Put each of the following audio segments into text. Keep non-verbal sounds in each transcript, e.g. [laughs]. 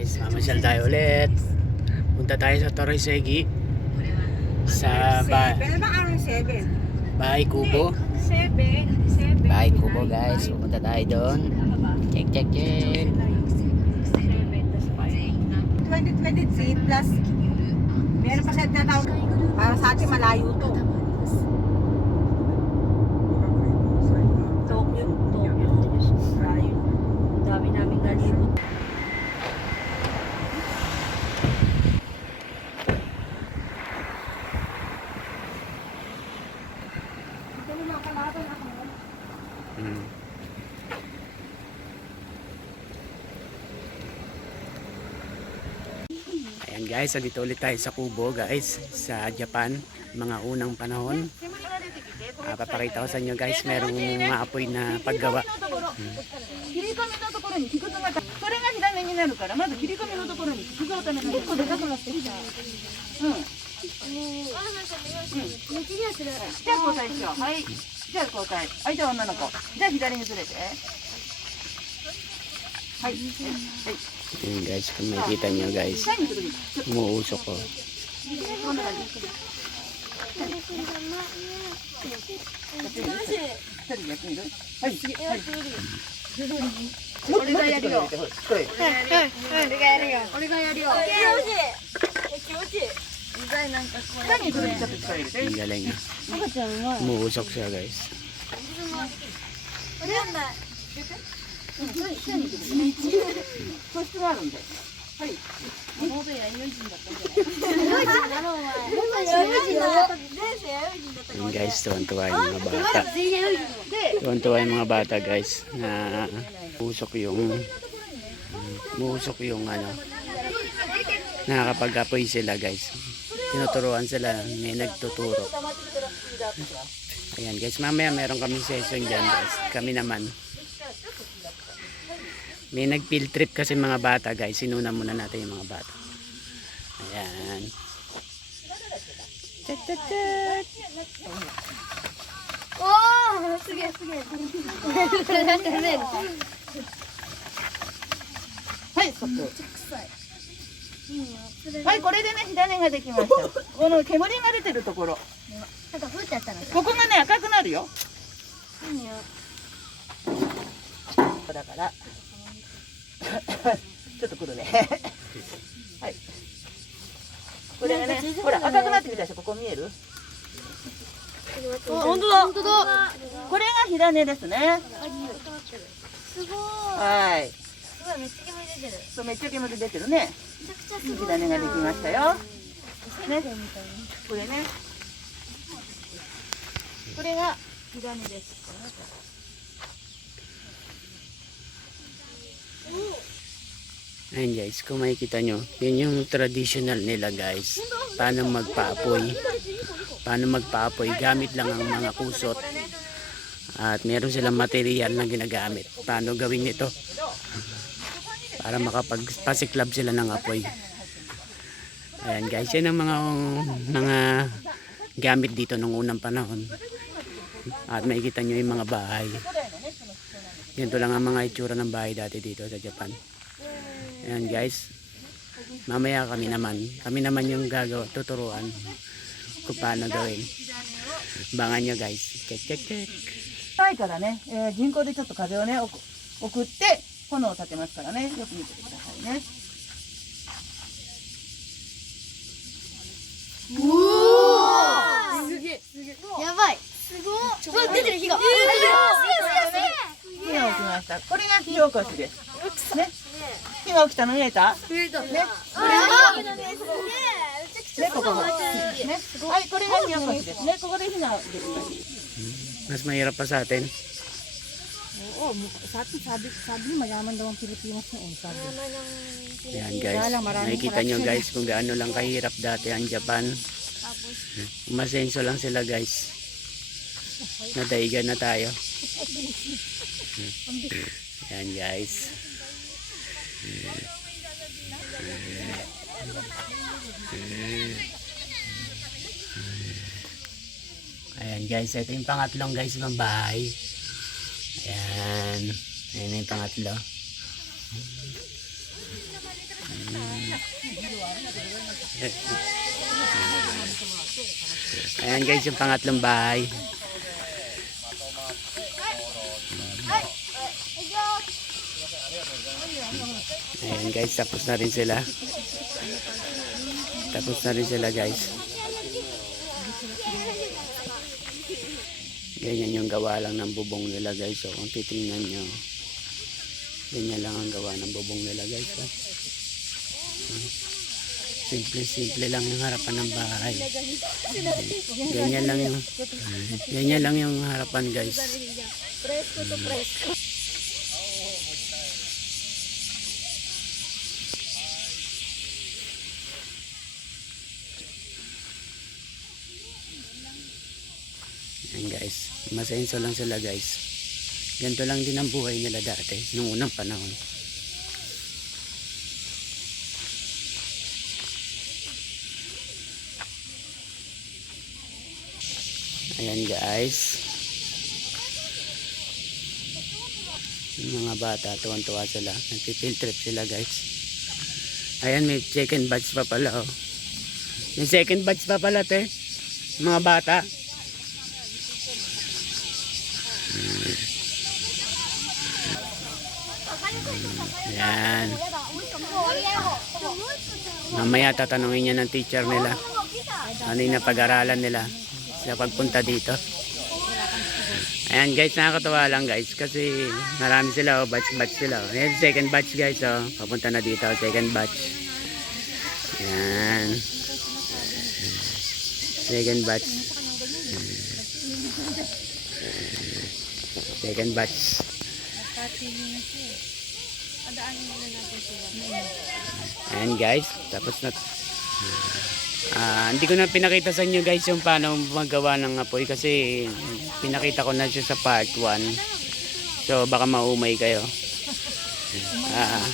guys, mamasyal tayo ulit. Punta tayo sa Torres Segi. Sa ba Pero ba ang 7? Bahay Kubo. Seven. Seven. Bahay Kubo guys. Pupunta tayo doon. Check, check, check. Seven. Tas five. 2023 plus meron pa siya tinatawag para sa atin malayo to. Ayan guys, andito ulit tayo sa Kubo guys, sa Japan, mga unang panahon. Ah, papakita ko sa inyo guys, merong mga apoy na paggawa. 切り Ayan guys, kung makikita nyo guys, umuusok ko. Ang galing. Ah. Umuusok siya guys. 포스트하는데. 아니, 모두 야유진 같던데. Yun guys, tuwan-tuwa yung mga bata. Tuwan-tuwa yung mga bata guys na usok yung usok yung ano nakakapag-apoy sila guys tinuturuan sila may nagtuturo ayan guys mamaya meron kami session dyan guys kami naman may nag field trip kasi mga bata guys sinuna muna natin yung mga bata ayan Chat, chat, chat. おーすげえすげえこれなんかねはい、ストップ。はい、これでね、火種ができました。この煙が出てるところ。なんかふーってやったらここがね、赤くなるよ。だから。 ちょっとくるね。[laughs] はい。これがね、ほら、赤くなってきたでしょ、ここ見える？本当だ本当だこれが火種ですね。すごいはい。すごいめっちゃ煙出てるそう、めっちゃ煙出てるね。めちゃくちゃすごい火種ができましたよ。ね、これね。これが火種です。Ayan guys, kung makikita nyo, yun yung traditional nila guys. Paano magpaapoy. Paano magpaapoy. Gamit lang ang mga kusot. At meron silang material na ginagamit. Paano gawin ito? Para makapagpasiklab sila ng apoy. Ayan guys, yan ang mga mga gamit dito nung unang panahon. At makikita nyo yung mga bahay. Ganito lang ang mga itsura ng bahay dati dito sa Japan. Ayan guys. Mamaya kami naman. Kami naman yung gagawa, tuturuan kung paano gawin. Bangan nyo guys. Check, check, check. ないからね、えー人工でちょっと風をね、送送って炎を立てますからね、よく見ててくださいね。やばいすごい出てる火が火が起きました。これが火起こしです。ね。火が起きたの見えた？ね。ね、ここが。ね。はい、これが火起こしですね。ここで火が出てます。 Mas mahirap pa sa atin. Oo, sabi, sabi, sabi, mayaman daw ang Pilipinas noon, sabi. Ayan guys. Nakikita nyo guys kung gaano lang kahirap dati ang Japan. Umasenso lang sila guys. Nadaigan na tayo. [laughs] Ayan guys. Ayan guys, ito yung pangatlong guys ng bahay. Ayan. Ayan yung pangatlo. Ayan guys, yung pangatlong bahay. Ayan guys, tapos na rin sila. Tapos na rin sila guys. Ganyan yung gawa lang ng bubong nila guys. So kung titingnan nyo, ganyan lang ang gawa ng bubong nila guys. So, simple simple lang yung harapan ng bahay. Ganyan lang yung ganyan lang yung harapan guys. Ayan masenso lang sila guys. Ganito lang din ang buhay nila dati, nung unang panahon. Ayan guys. Yung mga bata, tuwan-tuwa sila. Nagpipil trip sila guys. Ayan, may second batch pa pala oh. May second batch pa pala te. Mga bata. Ayan. Mamaya tatanungin niya ng teacher nila. Ano yung napag-aralan nila sa pagpunta dito. Ayan guys, nakakatawa lang guys kasi marami sila oh, batch batch sila. Oh. Ayan, second batch guys oh. Papunta na dito, second batch. Ayan. Second batch. Second batch. Ayan guys, tapos na Ah, hindi ko na pinakita sa inyo guys yung paano magawa ng apoy kasi pinakita ko na siya sa part 1. So baka maumay kayo. Ah,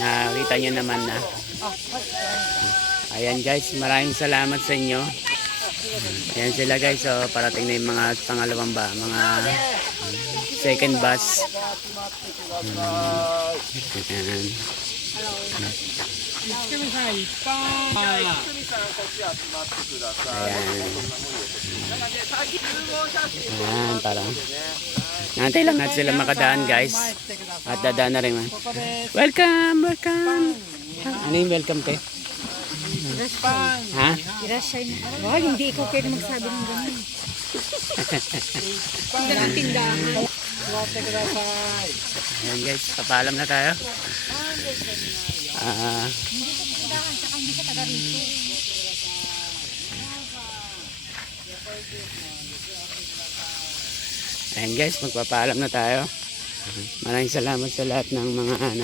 nakita nyo naman na. Ayan guys, maraming salamat sa inyo. Ayan sila guys, so parating na yung mga pangalawang ba, mga second bus. Ayan. Ayan. Parang. Nantay lang natin sila makadaan guys. At dadaan na rin. man. Welcome, welcome. Ano yung welcome te? Ha? Wag, hindi ikaw pwede magsabi ng ganun. [laughs] Tindahan. Ayan guys, papaalam na tayo. Ah. Ayan guys, magpapaalam na tayo. Maraming salamat sa lahat ng mga ano.